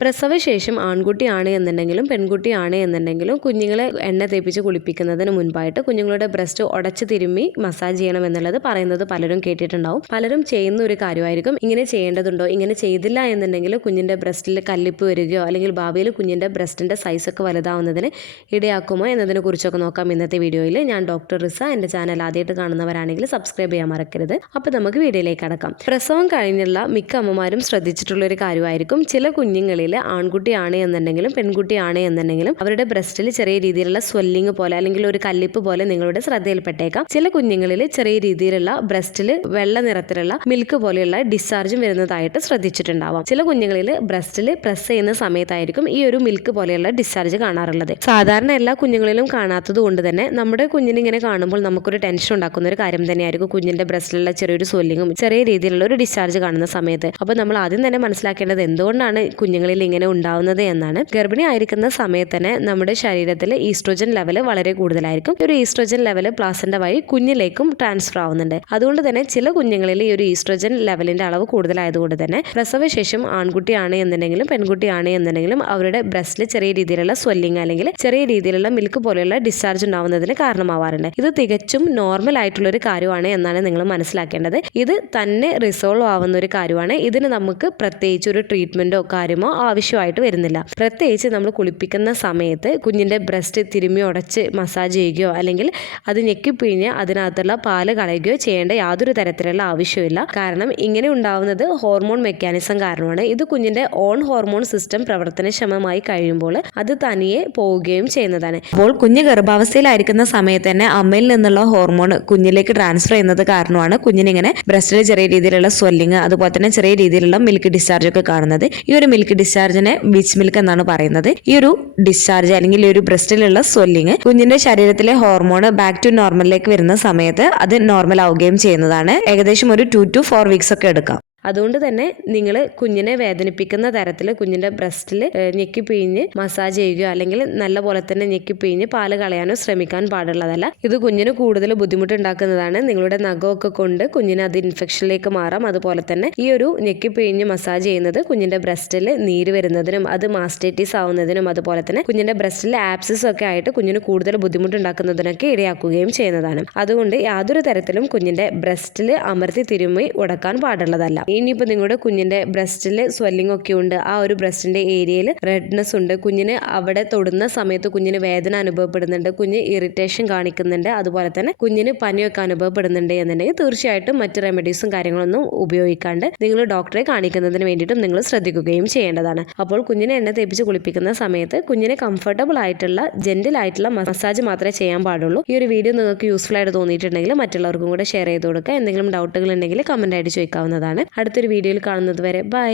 പ്രസവശേഷം ആൺകുട്ടിയാണ് എന്നുണ്ടെങ്കിലും പെൺകുട്ടിയാണ് എന്നുണ്ടെങ്കിലും കുഞ്ഞുങ്ങളെ എണ്ണ തേപ്പിച്ച് കുളിപ്പിക്കുന്നതിന് മുൻപായിട്ട് കുഞ്ഞുങ്ങളുടെ ബ്രസ്റ്റ് ഉടച്ച് തിരുമ്മി മസാജ് ചെയ്യണം എന്നുള്ളത് പറയുന്നത് പലരും കേട്ടിട്ടുണ്ടാവും. പലരും ചെയ്യുന്ന ഒരു കാര്യമായിരിക്കും. ഇങ്ങനെ ചെയ്യേണ്ടതുണ്ടോ, ഇങ്ങനെ ചെയ്തില്ല എന്നുണ്ടെങ്കിൽ കുഞ്ഞിൻ്റെ ബ്രസ്റ്റിൽ കല്ലിപ്പ് വരികയോ അല്ലെങ്കിൽ ഭാവിയിൽ കുഞ്ഞിൻ്റെ ബ്രസ്റ്റിൻ്റെ സൈസൊക്കെ വലുതാവുന്നതിന് ഇടയാക്കുമോ എന്നതിനെ കുറിച്ചൊക്കെ നോക്കാം ഇന്നത്തെ വീഡിയോയിൽ. ഞാൻ ഡോക്ടർ റിസ. എൻ്റെ ചാനൽ ആദ്യമായിട്ട് കാണുന്നവരാണെങ്കിൽ സബ്സ്ക്രൈബ് ചെയ്യാൻ മറക്കരുത്. അപ്പോൾ നമുക്ക് വീഡിയോയിലേക്ക് കടക്കാം. പ്രസവം കഴിഞ്ഞുള്ള മിക്ക അമ്മമാരും ശ്രദ്ധിച്ചിട്ടുള്ളൊരു കാര്യമായിരിക്കും, ചില കുഞ്ഞുങ്ങളിൽ ആൺകുട്ടിയാണ് എന്നുണ്ടെങ്കിലും പെൺകുട്ടിയാണ് എന്നുണ്ടെങ്കിലും അവരുടെ ബ്രസ്റ്റിൽ ചെറിയ രീതിയിലുള്ള സ്വെല്ലിങ് പോലെ അല്ലെങ്കിൽ ഒരു കല്ലിപ്പ് പോലെ നിങ്ങളുടെ ശ്രദ്ധയിൽപ്പെട്ടേക്കാം. ചില കുഞ്ഞുങ്ങളിൽ ചെറിയ രീതിയിലുള്ള ബ്രസ്റ്റിൽ വെള്ള നിറത്തിലുള്ള മിൽക്ക് പോലെയുള്ള ഡിസ്ചാർജും വരുന്നതായിട്ട് ശ്രദ്ധിച്ചിട്ടുണ്ടാവാം. ചില കുഞ്ഞുങ്ങളിൽ ബ്രസ്റ്റിൽ പ്രസ് ചെയ്യുന്ന സമയത്തായിരിക്കും ഈ ഒരു മിൽക്ക് പോലെയുള്ള ഡിസ്ചാർജ് കാണാറുള്ളത്. സാധാരണ എല്ലാ കുഞ്ഞുങ്ങളിലും കാണാത്തത് കൊണ്ട് തന്നെ നമ്മുടെ കുഞ്ഞിനെ ഇങ്ങനെ കാണുമ്പോൾ നമുക്കൊരു ടെൻഷൻ ഉണ്ടാക്കുന്ന ഒരു കാര്യം തന്നെയായിരിക്കും കുഞ്ഞിന്റെ ബ്രസ്റ്റിലുള്ള ചെറിയൊരു സ്വെല്ലിങ്ങും ചെറിയ രീതിയിലുള്ള ഒരു ഡിസ്ചാർജ് കാണുന്ന സമയത്ത്. അപ്പോൾ നമ്മൾ ആദ്യം തന്നെ മനസ്സിലാക്കേണ്ടത് എന്തുകൊണ്ടാണ് കുഞ്ഞുങ്ങളിൽ ഇങ്ങനെ ഉണ്ടാവുന്നത് എന്നാണ്. ഗർഭിണി ആയിരിക്കുന്ന സമയത്ത് തന്നെ നമ്മുടെ ശരീരത്തിൽ ഈസ്ട്രോജൻ ലെവൽ വളരെ കൂടുതലായിരിക്കും. ഒരു ഈസ്ട്രോജൻ ലെവൽ പ്ലാസന്റ വഴി കുഞ്ഞിലേക്കും ട്രാൻസ്ഫർ ആവുന്നുണ്ട്. അതുകൊണ്ട് തന്നെ ചില കുഞ്ഞുങ്ങളിൽ ഈ ഒരു ഈസ്ട്രോജൻ ലെവലിന്റെ അളവ് കൂടുതലായതുകൊണ്ട് തന്നെ പ്രസവശേഷം ആൺകുട്ടിയാണ് എന്നുണ്ടെങ്കിലും പെൺകുട്ടിയാണ് എന്നുണ്ടെങ്കിലും അവരുടെ ബ്രസ്റ്റിൽ ചെറിയ രീതിയിലുള്ള സ്വെല്ലിങ് അല്ലെങ്കിൽ ചെറിയ രീതിയിലുള്ള മിൽക്ക് പോലെയുള്ള ഡിസ്ചാർജ് ഉണ്ടാവുന്നതിന് കാരണമാവാറുണ്ട്. ഇത് തികച്ചും നോർമൽ ആയിട്ടുള്ള ഒരു കാര്യമാണ് എന്നാണ് നിങ്ങൾ മനസ്സിലാക്കേണ്ടത്. ഇത് തന്നെ റിസോൾവ് ആവുന്ന ഒരു കാര്യമാണ്. ഇതിന് നമുക്ക് പ്രത്യേകിച്ച് ഒരു ട്രീറ്റ്മെന്റോ കാര്യമോ ആവശ്യമായിട്ട് വരുന്നില്ല. പ്രത്യേകിച്ച് നമ്മൾ കുളിപ്പിക്കുന്ന സമയത്ത് കുഞ്ഞിന്റെ ബ്രസ്റ്റ് തിരുമ്മി ഉടച്ച് മസാജ് ചെയ്യുകയോ അല്ലെങ്കിൽ അത് ഞെക്കിപ്പിഴിഞ്ഞ് അതിനകത്തുള്ള പാല് കളയുകയോ ചെയ്യേണ്ട യാതൊരു തരത്തിലുള്ള ആവശ്യമില്ല. കാരണം ഇങ്ങനെ ഉണ്ടാവുന്നത് ഹോർമോൺ മെക്കാനിസം കാരണമാണ്. ഇത് കുഞ്ഞിന്റെ ഓൺ ഹോർമോൺ സിസ്റ്റം പ്രവർത്തനക്ഷമമായി കഴിയുമ്പോൾ അത് തനിയെ പോവുകയും ചെയ്യുന്നതാണ്. അപ്പോൾ കുഞ്ഞ് ഗർഭാവസ്ഥയിലായിരിക്കുന്ന സമയത്ത് തന്നെ അമ്മയിൽ നിന്നുള്ള ഹോർമോൺ കുഞ്ഞിലേക്ക് ട്രാൻസ്ഫർ ചെയ്യുന്നത് കാരണമാണ് കുഞ്ഞിനിങ്ങനെ ബ്രസ്റ്റിൽ ചെറിയ രീതിയിലുള്ള സ്വെല്ലിങ് അതുപോലെ തന്നെ ചെറിയ രീതിയിലുള്ള മിൽക്ക് ഡിസ്ചാർജ് ഒക്കെ കാണുന്നത്. ഈ ഒരു മിൽക്ക് ഡിസ്ചാർജിനെ ബീച്ച് മിൽക്ക് എന്നാണ് പറയുന്നത്. ഈ ഒരു ഡിസ്ചാർജ് അല്ലെങ്കിൽ ഈ ഒരു ബ്രസ്റ്റിലുള്ള സ്വെല്ലിങ് കുഞ്ഞിന്റെ ശരീരത്തിലെ ഹോർമോൺ ബാക്ക് ടു നോർമലിലേക്ക് വരുന്ന സമയത്ത് അത് നോർമൽ ആവുകയും ചെയ്യുന്നതാണ്. ഏകദേശം ഒരു 2 to 4 വീക്സ് ഒക്കെ എടുക്കാം. അതുകൊണ്ട് തന്നെ നിങ്ങൾ കുഞ്ഞിനെ വേദനിപ്പിക്കുന്ന തരത്തിൽ കുഞ്ഞിൻ്റെ ബ്രസ്റ്റിൽ ഞെക്കിപ്പിഴിഞ്ഞ് മസാജ് ചെയ്യുകയോ അല്ലെങ്കിൽ നല്ല പോലെ തന്നെ ഞെക്കിപ്പിഴിഞ്ഞ് പാല് കളയാനോ ശ്രമിക്കാൻ പാടുള്ളതല്ല. ഇത് കുഞ്ഞിന് കൂടുതൽ ബുദ്ധിമുട്ടുണ്ടാക്കുന്നതാണ്. നിങ്ങളുടെ നഖമൊക്കെ കൊണ്ട് കുഞ്ഞിന് അത് ഇൻഫെക്ഷനിലേക്ക് മാറാം. അതുപോലെ തന്നെ ഈ ഒരു ഞെക്കിപ്പിഴിഞ്ഞ് മസാജ് ചെയ്യുന്നത് കുഞ്ഞിൻ്റെ ബ്രസ്റ്റിൽ നീര് വരുന്നതിനും അത് മാസ്റ്റൈറ്റിസ് ആവുന്നതിനും അതുപോലെ തന്നെ കുഞ്ഞിൻ്റെ ബ്രസ്റ്റിൽ ആപ്സിസ് ഒക്കെ ആയിട്ട് കുഞ്ഞിന് കൂടുതൽ ബുദ്ധിമുട്ടുണ്ടാക്കുന്നതിനൊക്കെ ഇടയാക്കുകയും ചെയ്യുന്നതാണ്. അതുകൊണ്ട് യാതൊരു തരത്തിലും കുഞ്ഞിൻ്റെ ബ്രസ്റ്റിൽ അമർത്തി തിരുമ്മി ഉടക്കാൻ പാടുള്ളതല്ല. ഇനിയിപ്പോൾ നിങ്ങളുടെ കുഞ്ഞിന്റെ ബ്രസ്റ്റിൽ സ്വെല്ലിംഗ് ഒക്കെ ഉണ്ട്, ആ ഒരു ബ്രസ്റ്റിന്റെ ഏരിയയിൽ റെഡ്നെസ് ഉണ്ട്, കുഞ്ഞിന് അവിടെ തൊടുന്ന സമയത്ത് കുഞ്ഞിന് വേദന അനുഭവപ്പെടുന്നുണ്ട്, കുഞ്ഞ് ഇറിറ്റേഷൻ കാണിക്കുന്നുണ്ട്, അതുപോലെ തന്നെ കുഞ്ഞിന് പനിയൊക്കെ അനുഭവപ്പെടുന്നുണ്ട് എന്നുണ്ടെങ്കിൽ തീർച്ചയായിട്ടും മറ്റ് റെമഡീസും കാര്യങ്ങളൊന്നും ഉപയോഗിക്കാണ്ട് നിങ്ങൾ ഡോക്ടറെ കാണിക്കുന്നതിന് വേണ്ടിയിട്ടും നിങ്ങൾ ശ്രദ്ധിക്കുകയും ചെയ്യേണ്ടതാണ്. അപ്പോൾ കുഞ്ഞിനെ എണ്ണ തേപ്പിച്ച് കുളിപ്പിക്കുന്ന സമയത്ത് കുഞ്ഞിനെ കംഫർട്ടബിൾ ആയിട്ടുള്ള ജെന്റിൽ ആയിട്ടുള്ള മസാജ് മാത്രമേ ചെയ്യാൻ പാടുള്ളൂ. ഈ ഒരു വീഡിയോ നിങ്ങൾക്ക് യൂസ്ഫുൾ ആയിട്ട് തോന്നിയിട്ടുണ്ടെങ്കിൽ മറ്റുള്ളവർക്കും കൂടെ ഷെയർ ചെയ്ത് കൊടുക്കുക. എന്തെങ്കിലും ഡൗട്ടുകൾ ഉണ്ടെങ്കിൽ കമന്റ് ആയിട്ട് ചോദിക്കാവുന്നതാണ്. അടുത്തൊരു വീഡിയോയിൽ കാണുന്നത് വരെ ബൈ.